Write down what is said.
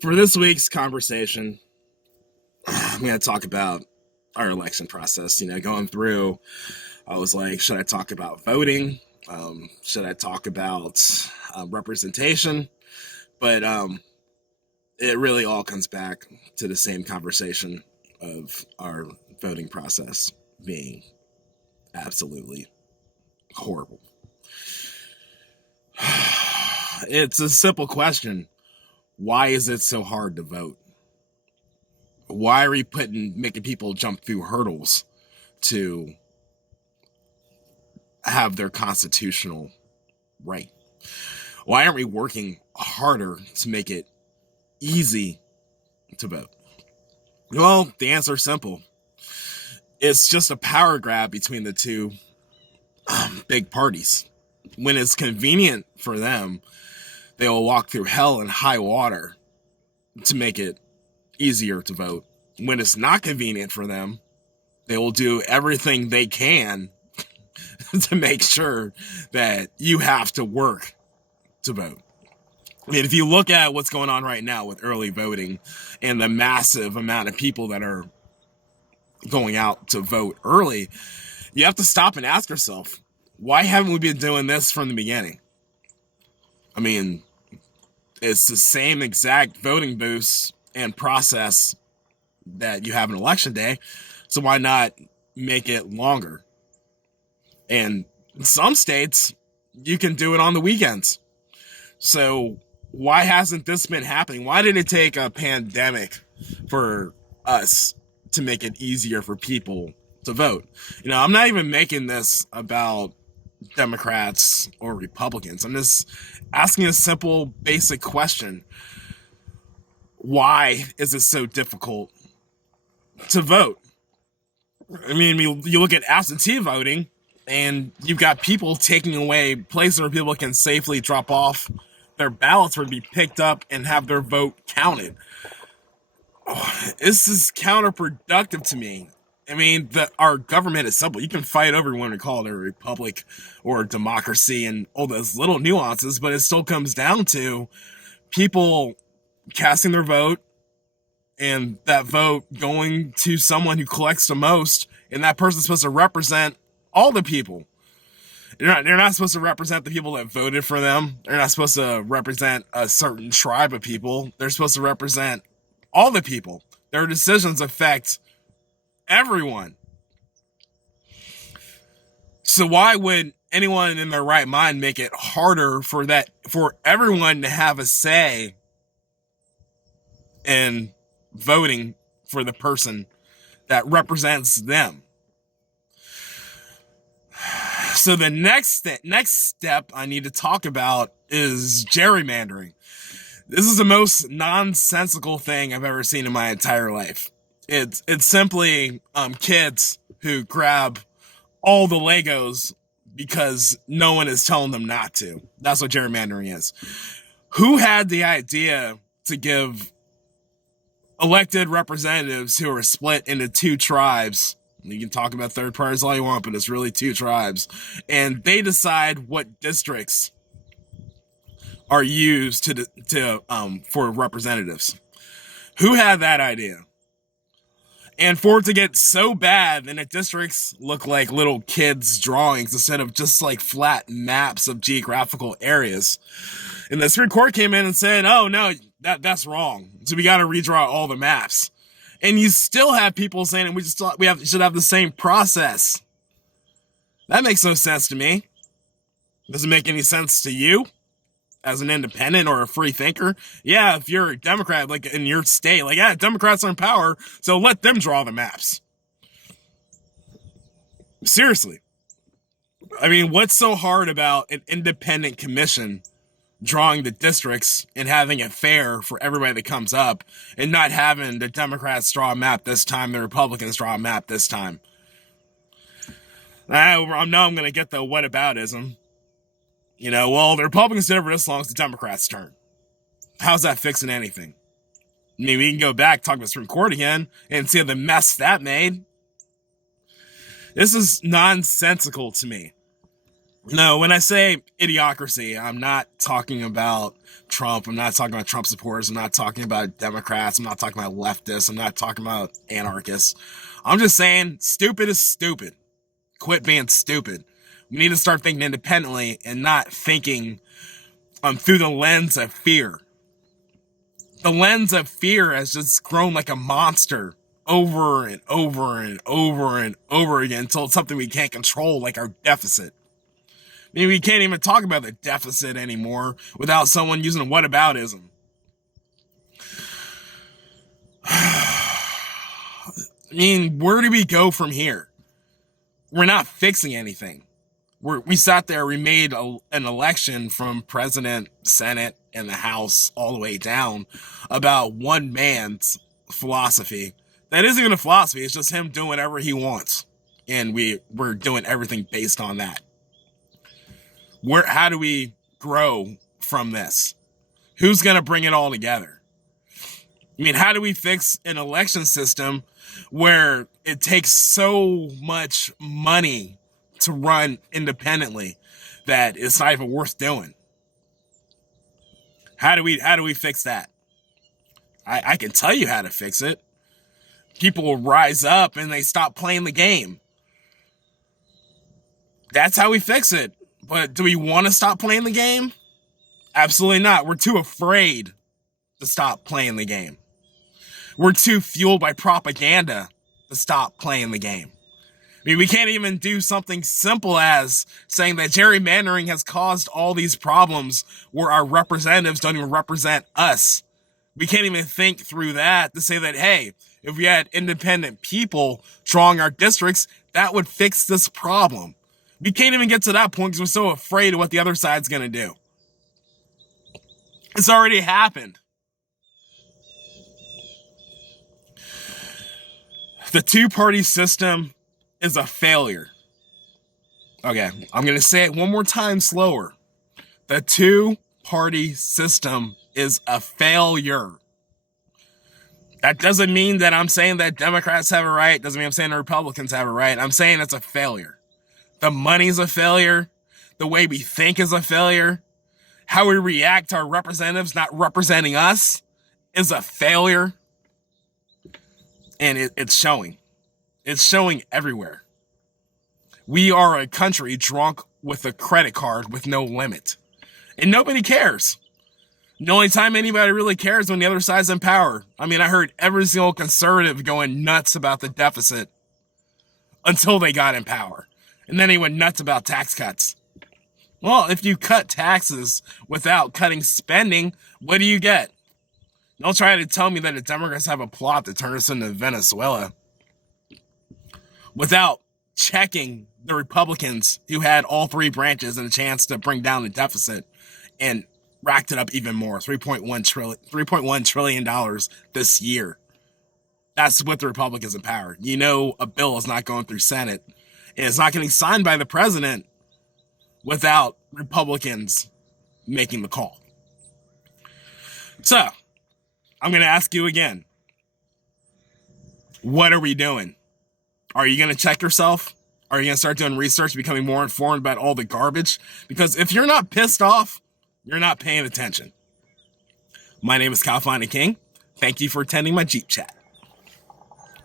For this week's conversation, I'm going to talk about our election process. Going through, I was like, should I talk about voting? Should I talk about representation? But it really all comes back to the same conversation of our voting process being absolutely horrible. It's a simple question. Why is it so hard to vote? Why are we making people jump through hurdles to have their constitutional right? Why aren't we working harder to make it easy to vote? Well, the answer is simple. It's just a power grab between the two big parties. When it's convenient for them, they will walk through hell and high water to make it easier to vote. When it's not convenient for them, they will do everything they can to make sure that you have to work to vote. I mean, if you look at what's going on right now with early voting and the massive amount of people that are going out to vote early, you have to stop and ask yourself, why haven't we been doing this from the beginning? I mean, it's the same exact voting booths and process that you have an election day, so why not make it longer? And in some states, you can do it on the weekends. So why hasn't this been happening? Why did it take a pandemic for us to make it easier for people to vote? I'm not even making this about Democrats or Republicans. I'm just asking a simple, basic question. Why is it so difficult to vote? I mean, you look at absentee voting, and you've got people taking away places where people can safely drop off their ballots or be picked up and have their vote counted. This is counterproductive to me. I mean, our government is simple. You can fight over when we call it a republic or a democracy and all those little nuances, but it still comes down to people casting their vote and that vote going to someone who collects the most, and that person's supposed to represent all the people. They're not supposed to represent the people that voted for them. They're not supposed to represent a certain tribe of people. They're supposed to represent all the people. Their decisions affect everyone. So why would anyone in their right mind make it harder for everyone to have a say in voting for the person that represents them? So the next step I need to talk about is gerrymandering. This is the most nonsensical thing I've ever seen in my entire life. It's simply kids who grab all the Legos because no one is telling them not to. That's what gerrymandering is. Who had the idea to give elected representatives who are split into two tribes? You can talk about third parties all you want, but it's really two tribes. And they decide what districts are used for representatives. Who had that idea? And for it to get so bad, then the districts look like little kids' drawings instead of just like flat maps of geographical areas. And the Supreme Court came in and said, oh, no, that's wrong. So we got to redraw all the maps. And you still have people saying we should have the same process. That makes no sense to me. Does it make any sense to you as an independent or a free thinker? Yeah, if you're a Democrat, like in your state, like, yeah, Democrats are in power, so let them draw the maps. Seriously. I mean, what's so hard about an independent commission drawing the districts and having it fair for everybody that comes up and not having the Democrats draw a map this time, the Republicans draw a map this time? I know I'm going to get the whataboutism. Well, the Republicans did it for this long, it's the Democrats' turn. How's that fixing anything? I mean, we can go back, talk about the Supreme Court again, and see the mess that made. This is nonsensical to me. No, when I say idiocracy, I'm not talking about Trump. I'm not talking about Trump supporters. I'm not talking about Democrats. I'm not talking about leftists. I'm not talking about anarchists. I'm just saying stupid is stupid. Quit being stupid. We need to start thinking independently and not thinking through the lens of fear. The lens of fear has just grown like a monster over and over and over and over again until it's something we can't control, like our deficit. I mean, we can't even talk about the deficit anymore without someone using whataboutism. I mean, where do we go from here? We're not fixing anything. We sat there, we made an election from president, Senate, and the House all the way down about one man's philosophy. That isn't even a philosophy, it's just him doing whatever he wants. And we're doing everything based on that. How do we grow from this? Who's going to bring it all together? I mean, how do we fix an election system where it takes so much money to run independently that it's not even worth doing? How do we fix that? I can tell you how to fix it. People will rise up and they stop playing the game. That's how we fix it. But do we want to stop playing the game? Absolutely not. We're too afraid to stop playing the game. We're too fueled by propaganda to stop playing the game. I mean, we can't even do something simple as saying that gerrymandering has caused all these problems where our representatives don't even represent us. We can't even think through that to say that, hey, if we had independent people drawing our districts, that would fix this problem. We can't even get to that point because we're so afraid of what the other side's going to do. It's already happened. The two-party system is a failure. Okay, I'm going to say it one more time slower. The two-party system is a failure. That doesn't mean that I'm saying that Democrats have it right. Doesn't mean I'm saying the Republicans have it right. I'm saying it's a failure. The money's a failure. The way we think is a failure. How we react to our representatives not representing us is a failure. And it's showing. It's showing everywhere. We are a country drunk with a credit card with no limit. And nobody cares. The only time anybody really cares is when the other side's in power. I mean, I heard every single conservative going nuts about the deficit until they got in power. And then he went nuts about tax cuts. Well, if you cut taxes without cutting spending, what do you get? Don't try to tell me that the Democrats have a plot to turn us into Venezuela without checking the Republicans who had all three branches and a chance to bring down the deficit and racked it up even more, $3.1 trillion this year. That's with the Republicans in power. You know a bill is not going through Senate. And it's not getting signed by the president without Republicans making the call. So, I'm going to ask you again. What are we doing? Are you going to check yourself? Are you going to start doing research, becoming more informed about all the garbage? Because if you're not pissed off, you're not paying attention. My name is California King. Thank you for attending my Jeep chat.